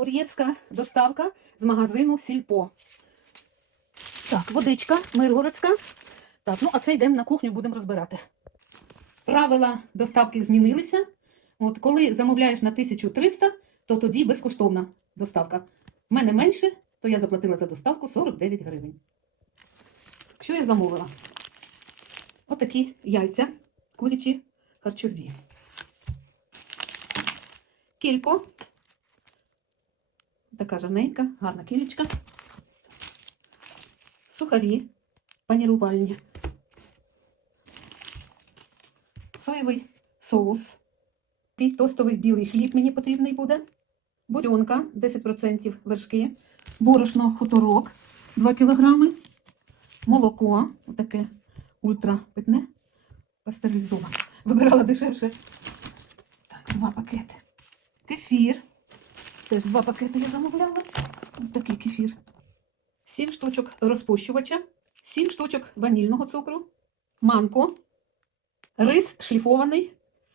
кур'єрська доставка з магазину Сільпо. Так, водичка миргородська. Так, ну а це йдемо на кухню, будемо розбирати. Правила доставки змінилися. От коли замовляєш на 1300, то тоді безкоштовна доставка. В мене менше, то я заплатила за доставку 49 гривень. Що я замовила? Отакі яйця курячі харчові. Кілько. Така жарненька, гарна кілечка. Сухарі панірувальні. Соєвий соус. Такий тостовий білий хліб мені потрібний буде. Бурьонка 10% вершки. Борошно хуторок 2 кг. Молоко, отаке ультрапитне, пастеризоване. Вибирала дешевше. Так, два пакети. Кефір. Теж два пакети я замовляла. Такий кефір. Сім штучок розпущувача, сім штучок ванільного цукру, манко, рис шліфований,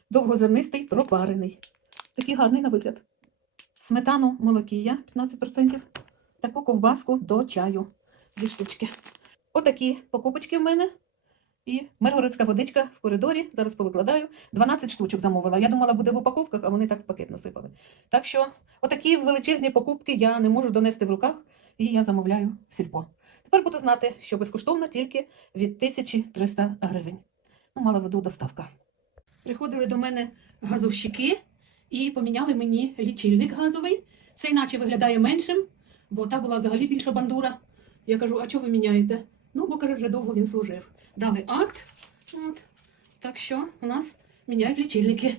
довгозернистий, пропарений. Такий гарний на вигляд. Сметану молокія 15%. Таку ковбаску до чаю. Дві штучки. Отакі покупочки в мене. І миргородська водичка в коридорі. Зараз повикладаю. 12 штучок замовила. Я думала, буде в упаковках, а вони так в пакет насипали. Так що, отакі величезні покупки я не можу донести в руках, і я замовляю в сільпо. Тепер буду знати, що безкоштовно тільки від 1300 гривень. Ну, мала веду доставка. Приходили до мене газовщики і поміняли мені лічильник газовий. Цей наче виглядає меншим, бо та була взагалі більша бандура. Я кажу, а чого ви міняєте? Ну, бо каже, вже довго він служив. Дали акт. От. Так що у нас міняють лічильники.